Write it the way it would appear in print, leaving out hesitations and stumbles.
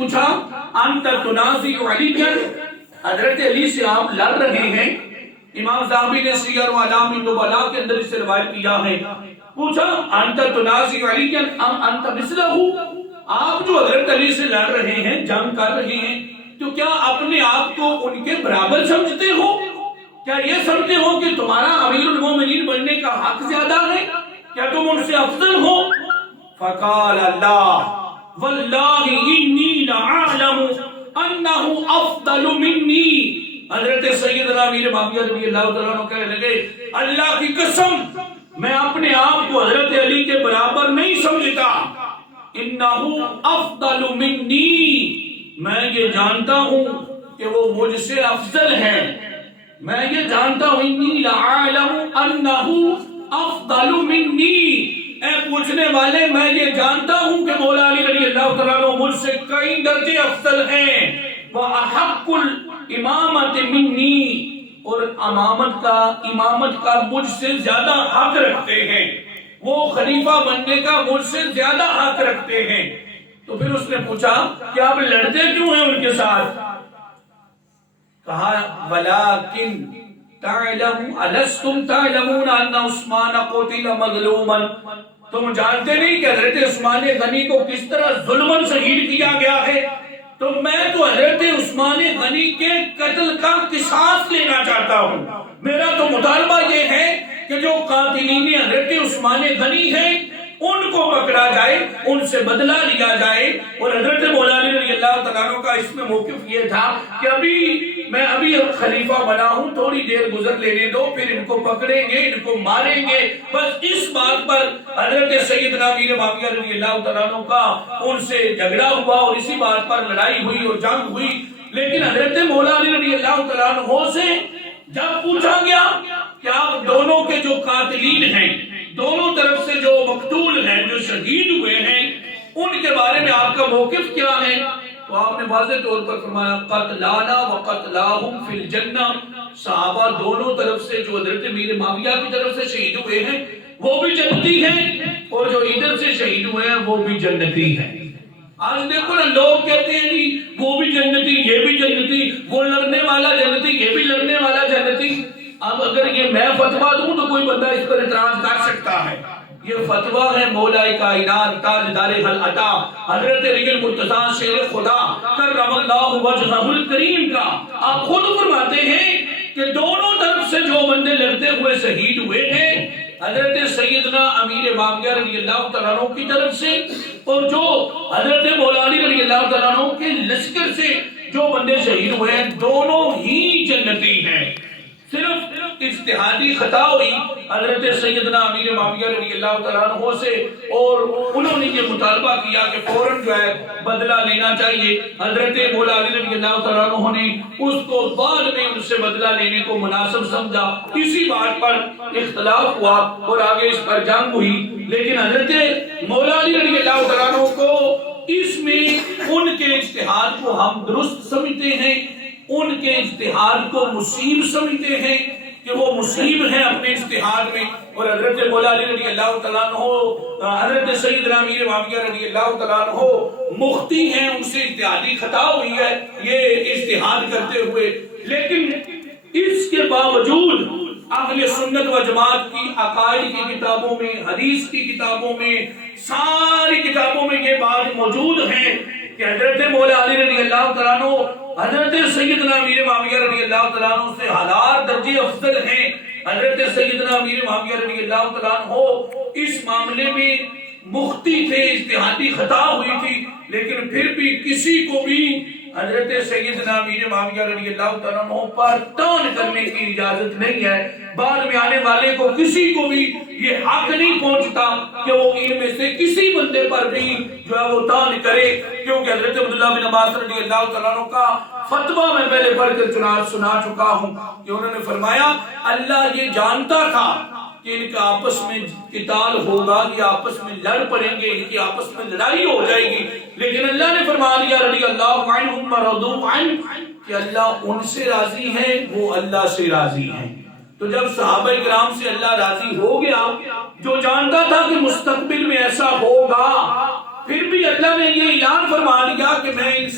پوچھا انت تنازع علی، حضرت علی سے آپ لڑ رہے ہیں؟ امام ذہبی نے سیر و اعلام النبلاء کے اندر اس سے روایت کیا ہے. پوچھا انت تنازع علی ام انت مثلہ، آپ جو حضرت علی سے لڑ رہے ہیں، جنگ کر رہے ہیں، تو کیا اپنے آپ کو ان کے برابر سمجھتے ہو؟ کیا یہ سمجھتے ہو کہ تمہارا امیر المومنین بننے کا حق زیادہ ہے؟ کیا تم ان سے افضل ہو؟ فقال اللہ واللہ انی لعالم انہ افضل منی. حضرت سیدنا امیر معاویہ رضی اللہ تعالیٰ عنہ کہنے لگے اللہ کی قسم میں اپنے آپ کو حضرت علی کے برابر نہیں سمجھتا. انہ افضل منی، میں یہ جانتا ہوں کہ وہ مجھ سے افضل ہے. میں یہ جانتا ہوں انی لعالم انہ افضل منی. اے پوچھنے والے، میں یہ جانتا ہوں کہ مولا علی رضی اللہ تعالیٰ عنہ مجھ سے کئی درجے افضل ہیں. وَأَحَقُّ الْإِمَامَةِ مِنِّي، اور امامت کا مجھ سے زیادہ حق رکھتے ہیں، وہ خلیفہ بننے کا مجھ سے زیادہ حق رکھتے ہیں. تو پھر اس نے پوچھا کہ آپ لڑتے کیوں ہیں ان کے ساتھ؟ کہا وَلَكِنْ أَلَسْتُمْ تَعْلَمُونَ أَنَّ عُثْمَانَ قُتِلَ مَظْلُومًا، تم جانتے نہیں کہ حضرت عثمان غنی کو کس طرح ظلماً شہید کیا گیا ہے؟ تو میں تو حضرت عثمان غنی کے قتل کا قصاص لینا چاہتا ہوں. میرا تو مطالبہ یہ ہے کہ جو قاتلین حضرت عثمان غنی ہیں ان کو پکڑا جائے، ان سے بدلہ لیا جائے. اور حضرت مولا علی رضی اللہ تعالیٰ عنہ کا اس میں موقف یہ تھا کہ میں ابھی خلیفہ بنا ہوں، تھوڑی دیر گزر لینے دو، پھر ان کو پکڑیں گے، ان کو ماریں گے. بس اس بات پر حضرت سیدنا امیر معاویہ رضی اللہ تعالیٰ عنہ کا ان سے جھگڑا ہوا اور اسی بات پر لڑائی ہوئی اور جنگ ہوئی. لیکن حضرت مولا علی رضی اللہ تعالیٰ عنہ سے جب پوچھا گیا کہ آپ دونوں کے جو قاتلین ہیں، دونوں طرف سے جو مقتول ہیں، جو شہید ہوئے ہیں، ان کے بارے میں آپ کا موقف کیا ہے؟ تو آپ نے واضح طور پر فرمایا قتلانا وقتلاہم فی الجنہ، صحابہ دونوں طرف سے جو حضرت امیر معاویہ کی طرف سے شہید ہوئے ہیں وہ بھی جنتی ہیں، اور جو ادھر سے شہید ہوئے ہیں وہ بھی جنتی ہیں. آج دیکھو نا، لوگ کہتے ہیں جی وہ بھی جنتی، یہ بھی جنتی، وہ لڑنے والا جنتی، یہ بھی لڑنے والا جنتی. اب اگر یہ میں فتویٰ دوں تو کوئی بندہ اس پر اعتراض کر سکتا ہے. یہ فتویٰ ہے مولا کائنات تاجدار العطا حضرت علی المرتضیٰ شیر خدا کرم اللہ وجہہ الکریم کا. آپ خود فرماتے ہیں کہ دونوں طرف سے جو بندے لڑتے ہوئے شہید ہوئے ہیں، حضرت سیدنا امیر معاویہ رضی اللہ تعالیٰ عنہ کی طرف سے اور جو حضرت مولا علی رضی اللہ تعالیٰ عنہ کے لشکر سے جو بندے شہید ہوئے ہیں، دونوں ہی جنتی ہیں. صرف اجتہادی خطا ہوئی حضرت سیدنا امیر معاویہ رضی اللہ تعالیٰ عنہ سے، اور انہوں نے یہ مطالبہ کیا کہ فوراً جو ہے بدلہ لینا چاہیے. حضرت مولا علی رضی اللہ تعالیٰ عنہ نے اس کو بعد میں ان سے بدلہ لینے کو مناسب سمجھا. اسی بات پر اختلاف ہوا اور آگے اس پر جنگ ہوئی. لیکن حضرت مولا علی رضی اللہ تعالیٰ عنہ کو اس میں ان کے اجتہاد کو ہم درست سمجھتے ہیں، ان کے اجتہاد کو مصیب سمجھتے ہیں کہ وہ مصیب ہیں اپنے اجتہاد میں. اور حضرت مولا علی رضی اللہ تعالیٰ عنہ، حضرت سیدنا امیر معاویہ رضی اللہ تعالیٰ عنہ مختی ہیں، ان سے اجتہادی خطا ہوئی ہے یہ اجتہاد کرتے ہوئے. لیکن اس کے باوجود اہل سنت و جماعت کی عقائد کی کتابوں میں، حدیث کی کتابوں میں، ساری کتابوں میں یہ بات موجود ہے کہ حضرت مولا علی رضی اللہ تعالیٰ عنہ حضرت سیدنا امیر معاویہ رضی اللہ تعالیٰ عنہ سے ہزار درجے افضل ہیں. حضرت سیدنا امیر معاویہ رضی اللہ تعالیٰ عنہ اس معاملے میں مختی تھے، اجتہادی خطا ہوئی تھی، لیکن پھر بھی کسی کو بھی حضرت سیدنا امیر معاویہ رضی اللہ تعالیٰ عنہ پر تان کرنے کی اجازت نہیں ہے. بعد میں آنے والے کو کسی کو بھی یہ حق نہیں پہنچتا کہ وہ ان میں سے کسی بندے پر بھی جو ہے وہ تان کرے، کیونکہ حضرت عبداللہ بن عباس رضی اللہ تعالیٰ عنہ کا فتویٰ میں پہلے پڑھ کر سنا چکا ہوں کہ انہوں نے فرمایا اللہ یہ جانتا تھا کہ ان کا آپس میں قتال ہوگا، یہ آپس میں لڑ پڑیں گے، ان کی آپس میں لڑائی ہو جائے گی، لیکن اللہ نے فرما دیا رضی اللہ عنہم ورضوا عنہ کہ اللہ ان سے راضی ہے، وہ اللہ سے راضی ہیں. تو جب صحابہ کرام سے اللہ راضی ہو گیا، جو جانتا تھا کہ مستقبل میں ایسا ہوگا، پھر بھی اللہ نے یہ اعلان فرما دیا کہ میں ان